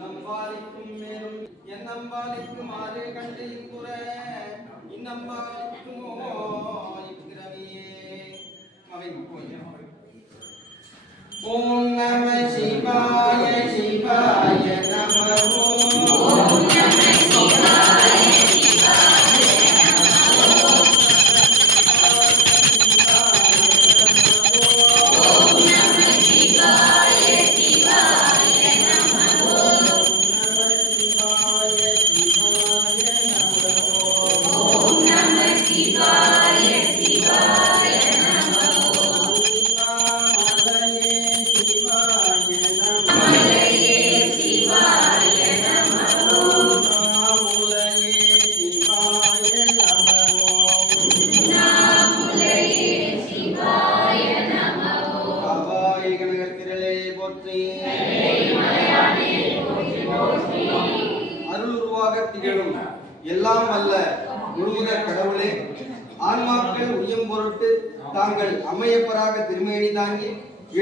நம்பாலிக்கும் மேலும் என் நம்பாலிக்கும் கண்டு இன்புற இந்நம்பாலிக்குமோ இப்பிறவியே. அவை போய் ஓம் நம சிவா போற்றி அருள் திகழும். எல்லாம் அல்ல முழுமுதற் கடவுளே. ஆன்மாக்கள் உயம் பொருட்டு தாங்கள் அமையப்பராக திருமேனி தாங்கி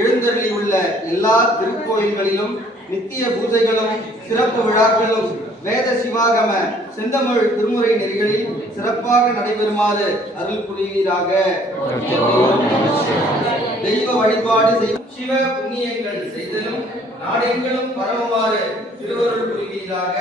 எழுந்தருளி உள்ள எல்லா திருக்கோயில்களிலும் நித்திய பூஜைகளும் சிறப்பு விழாக்களும் வேத சிவாகம செந்தமிழ் திருமுறை நெறிகளில் சிறப்பாக நடைபெறுமாறு அருள் புரிவீராக. தெய்வ வழிபாடு செய்யும் சிவ புண்ணியங்கள் செய்தலும் நாடெங்களும் பரவுமாறு திருவருள் புரிவீராக.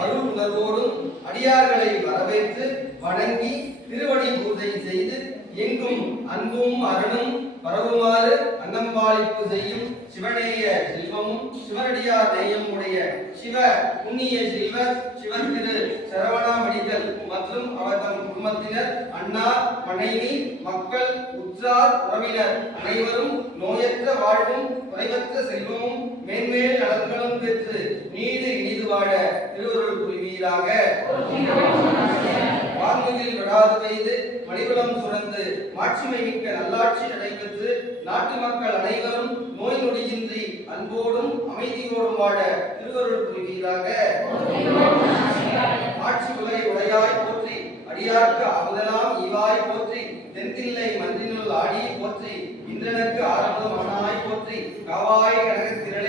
அருள் உணர்வோடும் அடியார்களை வரவேற்று வணங்கி திருவடி பூஜை செய்து எங்கும் அன்பும் அருளும் பரவுமாறு அன்னம்பாளிப்பு செய்யும் சிவனேய செல்வமும் சிவனடியார் நேயம் உடைய சிவ புண்ணிய செல்வர் சிவன் திரு சரவணாமணிகள் மற்றும் அவர் தம் குடும்பத்தினர் அண்ணா மனைவி மக்கள் உற்றார் உறவினர் அனைவரும் நோயற்ற வாழ்வும் குறைவற்ற செல்வமும் மேன்மேல் நலன்களும் பெற்று நீடு இனிது வாழ திருவருள் புரிவீராக. வான்மையில் விடாது பெய்து மணிவளம் சுரந்து மாட்சிமை மிக்க நல்லாட்சி நடைபெற்று நாட்டு மக்கள் அனைவரும் நோய் நொடியின்றி அன்போடும் அமைதியோடும் வாழ திருவருள் புரிவீராக. அடியார்க்கு அமுதலாம் இவாய் போற்றி தென்தில்லை மன்றினுள் ஆடி போற்றி இந்திரனுக்கு ஆரம்பமானாய் போற்றி காவாய் கனக திரள்